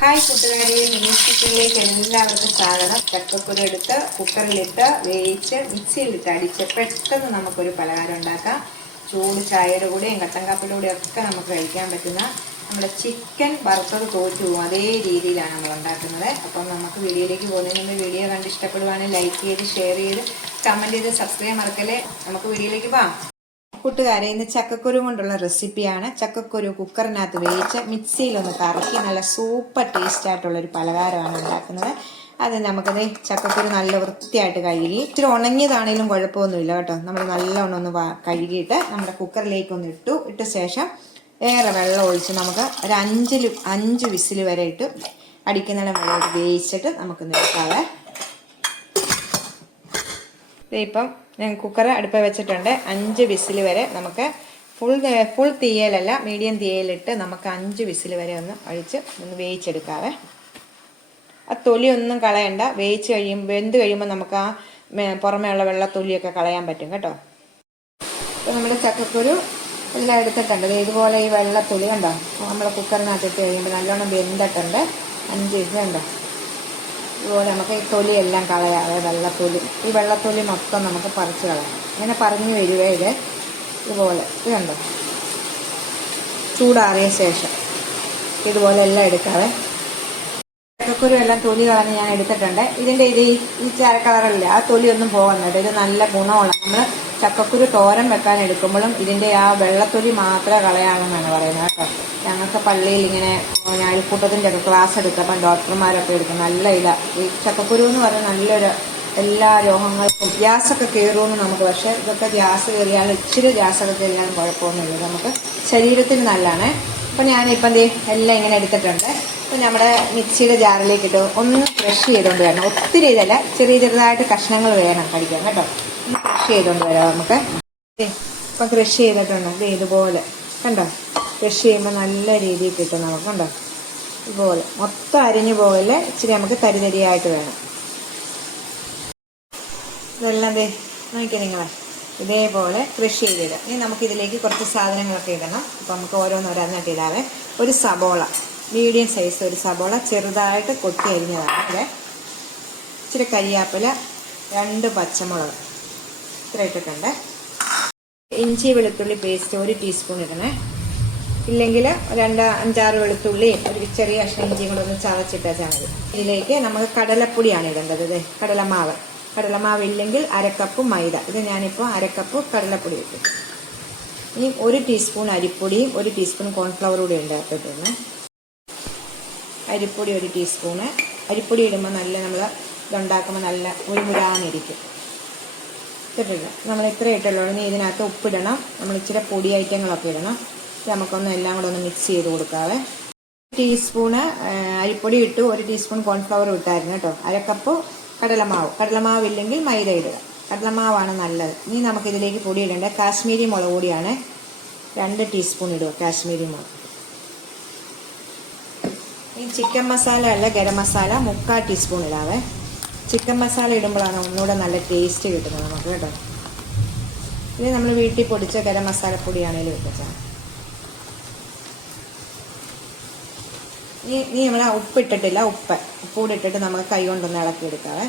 Hi കൂട്ടുകാരെ, മിനിസ് കിച്ചണിലേക്ക് എല്ലാവർക്കും സ്വാഗതം. ചക്കക്കുരു എടുത്ത് കുക്കറിലിട്ട് വേവിച്ച് മിക്സിയിലിട്ട് അടിച്ച് പെട്ടെന്ന് നമുക്കൊരു പലഹാരം ഉണ്ടാക്കാം. ചൂട് ചായയുടെ കൂടെയും കട്ടൻ കാപ്പിയുടെ ഒക്കെ നമുക്ക് കഴിക്കാൻ പറ്റുന്ന നമ്മുടെ ചിക്കൻ വറുത്തത് തോറ്റു പോകും അതേ രീതിയിലാണ് നമ്മൾ ഉണ്ടാക്കുന്നത്. അപ്പം നമുക്ക് വീഡിയോയിലേക്ക് പോകുന്നതിന് മുമ്പ് വീഡിയോ കണ്ട് ഇഷ്ടപ്പെടുവാണെങ്കിൽ ലൈക്ക് ചെയ്ത് ഷെയർ ചെയ്ത് കമൻറ്റ് ചെയ്ത് സബ്സ്ക്രൈബ് മറക്കല്ലേ. നമുക്ക് വീഡിയോയിലേക്ക് പോകാം. കൂട്ടുകാരെ, ഇന്ന് ചക്കക്കുരു കൊണ്ടുള്ള റെസിപ്പിയാണ്. ചക്കക്കുരു കുക്കറിനകത്ത് വേവിച്ച് മിക്സിയിലൊന്ന് കറക്കി നല്ല സൂപ്പർ ടേസ്റ്റ് ആയിട്ടുള്ളൊരു പലഹാരമാണ് ഉണ്ടാക്കുന്നത്. അത് നമുക്കത് ചക്കക്കുരു നല്ല വൃത്തിയായിട്ട് കഴുകി, ഇച്ചിരി ഉണങ്ങിയതാണെങ്കിലും കുഴപ്പമൊന്നുമില്ല കേട്ടോ. നമ്മൾ നല്ലോണം ഒന്ന് കഴുകിയിട്ട് നമ്മുടെ കുക്കറിലേക്ക് ഒന്ന് ഇട്ട ശേഷം ഏറെ വെള്ളം ഒഴിച്ച് നമുക്ക് ഒരു 5 വിസിൽ വരെ ഇട്ട് അടിക്കുന്നിടം വെള്ളം വേവിച്ചിട്ട് നമുക്ക് നിർത്താവേ. ഇപ്പം ഞാൻ കുക്കർ അടുപ്പ് വെച്ചിട്ടുണ്ട്. 5 വിസിൽ വരെ നമുക്ക് ഫുൾ തീയലല്ല, മീഡിയം തീയലിട്ട് നമുക്ക് 5 വിസിൽ വരെ ഒന്ന് ഒന്ന് വേവിച്ചെടുക്കാവേ. ആ തൊലിയൊന്നും കളയണ്ട. വെന്ത് കഴിയുമ്പോൾ നമുക്ക് ആ പുറമേ ഉള്ള വെള്ളത്തൊലിയൊക്കെ കളയാൻ പറ്റും കേട്ടോ. അപ്പോൾ നമ്മുടെ ചക്കക്കുരു എല്ലാം എടുത്തിട്ടുണ്ട്. ഇതുപോലെ ഈ വെള്ളത്തൊലി കണ്ടോ, നമ്മൾ കുക്കറിനകത്തിട്ട് കഴിയുമ്പോൾ നല്ലോണം വെന്തിട്ടുണ്ട്. 5 വിസിൽ ഉണ്ടോ. ഇതുപോലെ നമുക്ക് ഈ തൊലിയെല്ലാം കളയാതെ വെള്ളത്തൊലി, ഈ വെള്ളത്തൊലി മൊത്തം നമുക്ക് പറിച്ച് കളയാം. ഇങ്ങനെ പറഞ്ഞു വരുവേ ഇതുപോലെ. ഇത് കണ്ടോ, ചൂടാറിയ ശേഷം ഇതുപോലെ എല്ലാം എടുക്കാതെ. ചക്കക്കുരു എല്ലാം തൊലി കളഞ്ഞ് ഞാൻ എടുത്തിട്ടുണ്ട്. ഇതിൻ്റെ ഈ ചാര കളറില്ല, ആ തൊലിയൊന്നും പോകുന്നുണ്ട്. ഇത് നല്ല ഗുണമുള്ള, നമ്മൾ ചക്കക്കുരു തോരൻ വെക്കാൻ എടുക്കുമ്പോഴും ഇതിൻ്റെ ആ വെള്ളത്തൊലി മാത്രമേ കളയാമെന്നാണ് പറയുന്നത് കേട്ടോ. ഞങ്ങൾക്ക് പള്ളിയിൽ ഇങ്ങനെ അയൽക്കൂട്ടത്തിൻ്റെ ഒക്കെ ക്ലാസ് എടുത്തപ്പം ഡോക്ടർമാരൊക്കെ എടുക്കും. നല്ല ഈ ചക്കക്കുരു എന്ന് പറയുന്നത് നല്ലൊരു എല്ലാ രോഗങ്ങൾക്കും ഗ്യാസൊക്കെ കയറുമെന്ന് നമുക്ക്. പക്ഷേ ഇതൊക്കെ ഗ്യാസ് കയറിയാലും ഇച്ചിരി ഗ്യാസൊക്കെ കയറിയാലും കുഴപ്പമൊന്നുമില്ല, നമുക്ക് ശരീരത്തിന് നല്ലതാണ്. അപ്പം ഞാനിപ്പം എല്ലാം ഇങ്ങനെ എടുത്തിട്ടുണ്ട്. അപ്പം നമ്മുടെ മിക്സിയുടെ ജാറിലേക്ക് ഇട്ട് ഒന്ന് ക്രഷ് ചെയ്തുകൊണ്ട് വരണം. ഒത്തിരി ഇതല്ല, ചെറുതായിട്ട് കഷ്ണങ്ങൾ വേണം കഴിക്കാൻ കേട്ടോ. ഒന്ന് ക്രഷ് ചെയ്തുകൊണ്ട് വരാം നമുക്ക്. ഇപ്പം ക്രഷ് ചെയ്തിട്ടുണ്ട്. ഇതുപോലെ കണ്ടോ, ക്രഷ് ചെയ്യുമ്പോൾ നല്ല രീതിയിൽ കിട്ടും നമുക്ക്. കണ്ടോ, ഇതുപോലെ മൊത്തം അരിഞ്ഞു പോകല്ലേ, ഇച്ചിരി നമുക്ക് തരിതരിയായിട്ട് വേണം. ഇതെല്ലാം നോക്കിയാൽ നിങ്ങളെ ഇതേപോലെ ക്രഷ് ചെയ്തിടാം. ഇനി നമുക്കിതിലേക്ക് കുറച്ച് സാധനങ്ങളൊക്കെ ഇടണം. അപ്പം നമുക്ക് ഓരോന്നോരോന്നിട്ട് ഇടാവേ. ഒരു സബോള, മീഡിയം സൈസ് ഒരു സബോള ചെറുതായിട്ട് കൊത്തി അരിഞ്ഞതാണ്. ഇവിടെ ഇച്ചിരി കരിയാപ്പില, 2 പച്ചമുളക് ഇത്ര ഇട്ടിട്ടുണ്ട്. ഇഞ്ചി വെളുത്തുള്ളി പേസ്റ്റ് 1 ടീസ്പൂൺ ഇടണേ. ഇല്ലെങ്കിൽ 5-6 വെളുത്തുള്ളി, ഒരു ചെറിയ കഷ്ണം ഇഞ്ചിയും കൂടെ ഒന്ന് ചതച്ചിട്ടാൽ മതി. ഇതിലേക്ക് നമുക്ക് കടലപ്പൊടിയാണ് ഇടേണ്ടത്. കടലമാവ് ഇല്ലെങ്കിൽ 1/2 കപ്പ് മൈദ. ഇത് ഞാനിപ്പോൾ 1/2 കപ്പ് കടലപ്പൊടി ഇട്ടു. ഇനി 1 ടീസ്പൂൺ അരിപ്പൊടിയും 1 ടീസ്പൂൺ കോൺഫ്ലവർ കൂടി ഉണ്ടാക്കിയിട്ടുണ്ട്. അരിപ്പൊടി 1 ടീസ്പൂണ്. അരിപ്പൊടി ഇടുമ്പോൾ നല്ല നമ്മൾ ഇതുണ്ടാക്കുമ്പോൾ നല്ല മുരുമുരാന്നിരിക്കും. ഇട്ടിട്ടില്ല, നമ്മൾ ഇത്ര ഇട്ടുള്ളൂ. ഇനി ഇതിനകത്ത് ഉപ്പിടണം. നമ്മൾ ഇച്ചിരി പൊടി ഐറ്റങ്ങളൊക്കെ ഇടണം. നമുക്കൊന്ന് എല്ലാം കൂടെ ഒന്ന് മിക്സ് ചെയ്ത് കൊടുക്കാവേ. 1 ടീസ്പൂണ് അരിപ്പൊടി ഇട്ടു, 1 ടീസ്പൂൺ കോൺഫ്ലവർ ഇട്ടായിരുന്നു കേട്ടോ. 1/2 കപ്പ് കടലമാവ് ഇല്ലെങ്കിൽ മൈദ ഇടുക. കടലമാവാണ് നല്ലത്. ഇനി നമുക്കിതിലേക്ക് പൊടി ഇടേണ്ടത് കാശ്മീരി മുളക് പൊടിയാണ്. 2 ടീസ്പൂൺ ഇടുക കാശ്മീരി മുളക്. ഈ ചിക്കൻ മസാല അല്ല, ഗരം മസാല 3/4 ടീസ്പൂൺ ഇടാവേ. ചിക്കൻ മസാല ഇടുമ്പോഴാണ് ഒന്നുകൂടെ നല്ല ടേസ്റ്റ് കിട്ടുന്നത് നമുക്ക് കേട്ടോ. ഇത് നമ്മൾ വീട്ടിൽ പൊടിച്ച ഗരം മസാലപ്പൊടിയാണെങ്കിലും വെച്ചാൽ. ഇനി നമ്മൾ ഉപ്പിട്ടിട്ടില്ല, ഉപ്പൂടെ ഇട്ടിട്ട് നമുക്ക് കൈ കൊണ്ടൊന്ന് ഇളക്കിയെടുക്കാവേ.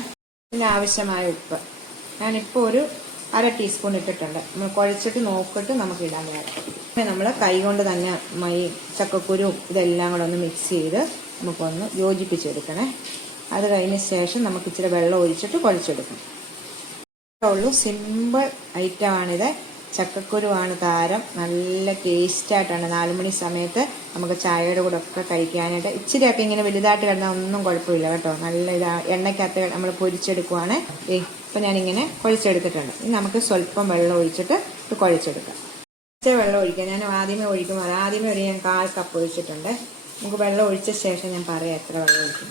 ഇതിന് ആവശ്യമായ ഉപ്പ് ഞാനിപ്പോൾ ഒരു 1/2 ടീസ്പൂൺ ഇട്ടിട്ടുണ്ട്. നമ്മൾ കുഴച്ചിട്ട് നോക്കിയിട്ട് നമുക്ക് ഇടാൻ വേണം. നമ്മൾ കൈ കൊണ്ട് തന്നെ ചക്കക്കുരു ഇതെല്ലാം കൂടെ ഒന്ന് മിക്സ് ചെയ്ത് നമുക്കൊന്ന് യോജിപ്പിച്ചെടുക്കണേ. അത് കഴിഞ്ഞ ശേഷം നമുക്ക് ഇച്ചിരി വെള്ളം ഒഴിച്ചിട്ട് കുഴച്ചെടുക്കണം. ഉള്ളൂ, സിമ്പിൾ ഐറ്റമാണിത്. ചക്കക്കുരുവാണ് താരം. നല്ല ടേസ്റ്റായിട്ടാണ് 4 മണി സമയത്ത് നമുക്ക് ചായയുടെ കൂടെ ഒക്കെ കഴിക്കാനായിട്ട്. ഇച്ചിരിയൊക്കെ ഇങ്ങനെ വലുതായിട്ട് കിടന്നാൽ ഒന്നും കുഴപ്പമില്ല കേട്ടോ. നല്ല എണ്ണയ്ക്കകത്ത് നമ്മൾ പൊരിച്ചെടുക്കുവാണ്. ഇപ്പം ഞാനിങ്ങനെ കുഴച്ചെടുത്തിട്ടുണ്ട്. ഇനി നമുക്ക് സ്വല്പം വെള്ളം ഒഴിച്ചിട്ട് ഇത് കുഴച്ചെടുക്കാം. വെള്ളം ഒഴിക്കാം. ഞാൻ ആദ്യമേ ഒഴിക്കുമ്പോൾ ആദ്യമേ ഒരു ഞാൻ 1/4 കപ്പ് ഒഴിച്ചിട്ടുണ്ട്. നമുക്ക് വെള്ളം ഒഴിച്ച ശേഷം ഞാൻ പറയാം എത്ര വെള്ളം ഒഴിക്കും.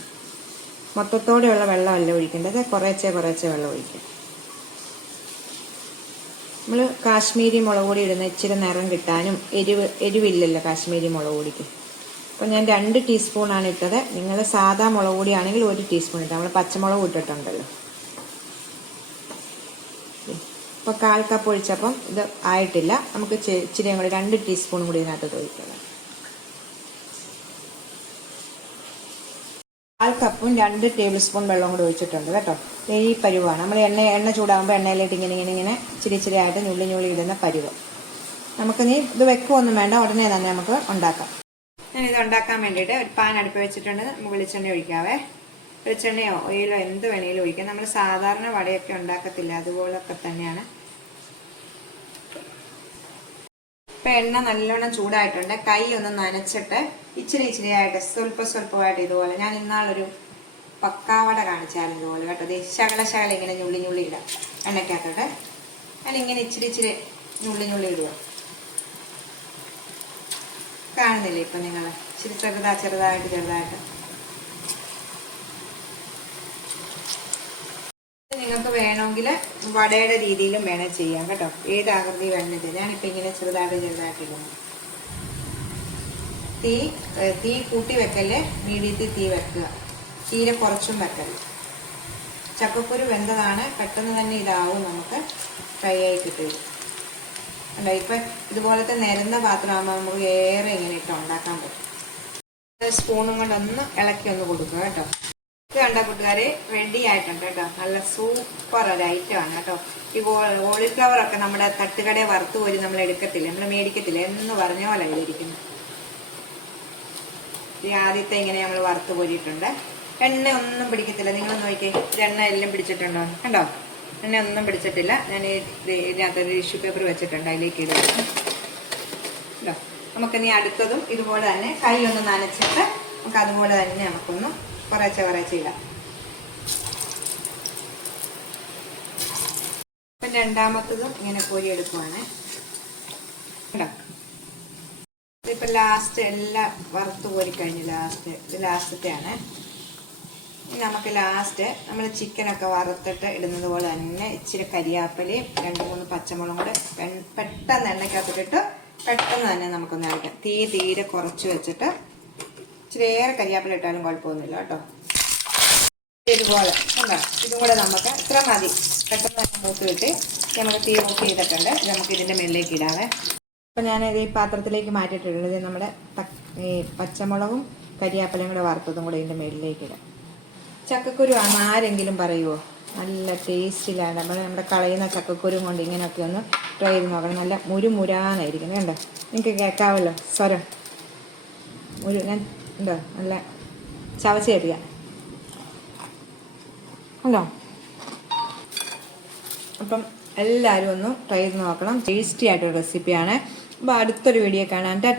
മൊത്തത്തോടെയുള്ള വെള്ളമല്ല ഒഴിക്കേണ്ടത്, കുറേശ്ശെ വെള്ളം ഒഴിക്കും. നമ്മൾ കാശ്മീരി മുളക് പൊടി ഇടുന്ന ഇച്ചിരി നിറം കിട്ടാനും എരിവില്ലല്ലോ കാശ്മീരി മുളക് പൊടിക്ക്. അപ്പോൾ ഞാൻ 2 ടീസ്പൂണാണ് ഇട്ടത്. നിങ്ങൾ സാധാ മുളക് പൊടിയാണെങ്കിൽ 1 ടീസ്പൂൺ ഇട്ടാൽ. നമ്മൾ പച്ചമുളക് ഇട്ടിട്ടുണ്ടല്ലോ. ഇപ്പോൾ 1/4 കപ്പ് ഒഴിച്ചപ്പം ഇത് ആയിട്ടില്ല. നമുക്ക് ഇച്ചിരിയും കൂടി 2 ടീസ്പൂൺ കൂടി ഇതിനകത്ത് ഒഴിക്കണം. 1/4 കപ്പും 2 ടേബിൾ സ്പൂൺ വെള്ളം കൂടി ഒഴിച്ചിട്ടുണ്ട് കേട്ടോ. ഈ പരുവാണ് നമ്മൾ എണ്ണ ചൂടാകുമ്പോൾ എണ്ണയിലിട്ട് ഇങ്ങനെ ഇച്ചിരി ആയിട്ട് ഞുള്ളി ഇടുന്ന പരുവ്. നമുക്കിനി ഇത് വെക്കുകയൊന്നും വേണ്ട, ഉടനെ തന്നെ നമുക്ക് ഉണ്ടാക്കാം. ഞാനിത് ഉണ്ടാക്കാൻ വേണ്ടിയിട്ട് ഒരു പാൻ അടുപ്പ് വെച്ചിട്ടുണ്ട്. നമുക്ക് വെളിച്ചെണ്ണ ഒഴിക്കാവേ. വെളിച്ചെണ്ണയോ ഓയിലോ എന്ത് വേണമെങ്കിലും ഒഴിക്കാം. നമ്മൾ സാധാരണ വടയൊക്കെ ഉണ്ടാക്കത്തില്ല, അതുപോലൊക്കെ തന്നെയാണ്. ഇപ്പം എണ്ണ നല്ലോണം ചൂടായിട്ടുണ്ട്. കൈ ഒന്ന് നനച്ചിട്ട് ഇച്ചിരി ആയിട്ട് സ്വല്പമായിട്ട് ഇതുപോലെ, ഞാൻ ഇന്നാളൊരു പക്കാവട കാണിച്ചായിരുന്നു ഇതുപോലെ കേട്ടോ. ശകല ഇങ്ങനെ ഞുള്ളി ഇടാം എണ്ണയ്ക്കകത്തോട്ട്. ഞാനിങ്ങനെ ഇച്ചിരി ഞുള്ളി ഇടുക. കാണുന്നില്ലേ ഇപ്പം നിങ്ങൾ? ഇച്ചിരി ചെറുതായിട്ട്. നിങ്ങൾക്ക് വേണമെങ്കിൽ വടയുടെ രീതിയിലും വേണേൽ ചെയ്യാം കേട്ടോ. ഏത് ആകൃതി വേണമെങ്കിൽ. ഞാനിപ്പോൾ ഇങ്ങനെ ചെറുതായിട്ടിടുന്നു. തീ കൂട്ടി വെക്കല്ലേ, മീഡിയത്തിൽ തീ വെക്കുക. തീരെ കുറച്ചും വെക്കല്ല. ചക്കക്കുരു വെന്തതാണ്, പെട്ടെന്ന് തന്നെ ഇതാവും, നമുക്ക് ഫ്രൈ ആയി കിട്ടും. അല്ല, ഇപ്പം ഇതുപോലത്തെ നിരന്ന പാത്രമാകുമ്പോൾ നമുക്ക് ഏറെ ഇങ്ങനെ ഇട്ട് ഉണ്ടാക്കാൻ പറ്റും. സ്പൂണും കൊണ്ടൊന്ന് ഇളക്കി ഒന്ന് കൊടുക്കുക കേട്ടോ. ഇത് കണ്ട കൂട്ടുകാരെ റെഡി ആയിട്ടുണ്ട് കേട്ടോ. നല്ല സൂപ്പർ ഒരു ഐറ്റമാണ് കേട്ടോ. ഈ കോളിഫ്ലവർ ഒക്കെ നമ്മുടെ തട്ടുകടയെ വറുത്ത് പോരി നമ്മൾ എടുക്കത്തില്ല, നമ്മൾ മേടിക്കത്തില്ല എന്ന് പറഞ്ഞ പോലെ ഇരിക്കുന്നു. ഈ ആദ്യത്തെ ഇങ്ങനെ നമ്മൾ വറുത്ത് പോരിയിട്ടുണ്ട്. എണ്ണ ഒന്നും പിടിക്കത്തില്ല. നിങ്ങൾ നോക്കിക്കേ, എണ്ണ എല്ലാം പിടിച്ചിട്ടുണ്ടോ? കണ്ടോ? എണ്ണ ഒന്നും പിടിച്ചിട്ടില്ല. ഞാൻ ഇതിനകത്തൊരു ടിഷ്യൂ പേപ്പർ വെച്ചിട്ടുണ്ട്, അതിലേക്ക് ഇടുക കേട്ടോ. നമുക്കിനി അടുത്തതും ഇതുപോലെ തന്നെ കൈ ഒന്ന് നനച്ചിട്ട് നമുക്ക് അതുപോലെ തന്നെ നമുക്കൊന്ന് കുറേശ്ശെ ഇടാം. ഇപ്പം രണ്ടാമത്തതും ഇങ്ങനെ കോരിയെടുക്കുവാണ് കേട്ടോ. ഇതിപ്പോൾ ലാസ്റ്റ് എല്ലാം വറുത്ത് കോരിക്കഴിഞ്ഞു. ഇത് ലാസ്റ്റത്തെയാണ്. ഇനി നമുക്ക് ലാസ്റ്റ് നമ്മൾ ചിക്കനൊക്കെ വറുത്തിട്ട് ഇടുന്നത് പോലെ തന്നെ ഇച്ചിരി കരിയാപ്പലയും 2-3 പച്ചമുളകും കൂടെ പെട്ടെന്ന് എണ്ണയ്ക്കകത്തിട്ടിട്ട് പെട്ടെന്ന് തന്നെ നമുക്കൊന്ന് അരയ്ക്കാം. തീരെ കുറച്ച് വെച്ചിട്ട് ഇച്ചിരിയേറെ കരിയാപ്പല ഇട്ടാലും കുഴപ്പമൊന്നുമില്ല കേട്ടോ. ഇതുപോലെ ഉണ്ടോ? ഇതും കൂടെ നമുക്ക് ഇത്ര മതി. പെട്ടെന്ന് തന്നെ മൂത്ത് കിട്ടി. നമുക്ക് തീ ഓഫ് ചെയ്തിട്ടുണ്ട്. നമുക്ക് ഇതിൻ്റെ മേളിലേക്ക് ഇടാവേ. അപ്പം ഞാനത് ഈ പാത്രത്തിലേക്ക് മാറ്റിയിട്ടുണ്ട്. ഇത് നമ്മുടെ ഈ പച്ചമുളകും കരിയാപ്പലയും കൂടെ വറുത്തതും കൂടെ ഇതിൻ്റെ മേളിലേക്ക് ഇടാം. ചക്കക്കുരു ആരെങ്കിലും പറയുമോ? നല്ല ടേസ്റ്റിലാണ്. നമ്മുടെ കളയുന്ന ചക്കക്കുരു കൊണ്ട് ഇങ്ങനെയൊക്കെ ഒന്ന് ട്രൈ ചെയ്ത് നോക്കണം. നല്ല മുരാനായിരിക്കും. കണ്ടോ? നിങ്ങൾക്ക് കേൾക്കാമല്ലോ സ്വരം. ഞാൻ ഉണ്ടോ? നല്ല ചവച്ച് കയറിയാൽ ഉണ്ടോ? അപ്പം എല്ലാവരും ഒന്ന് ട്രൈ ചെയ്ത് നോക്കണം. ടേസ്റ്റി ആയിട്ടൊരു റെസിപ്പിയാണ്. അപ്പോൾ അടുത്തൊരു വീഡിയോ കാണാം. ടാറ്റാ.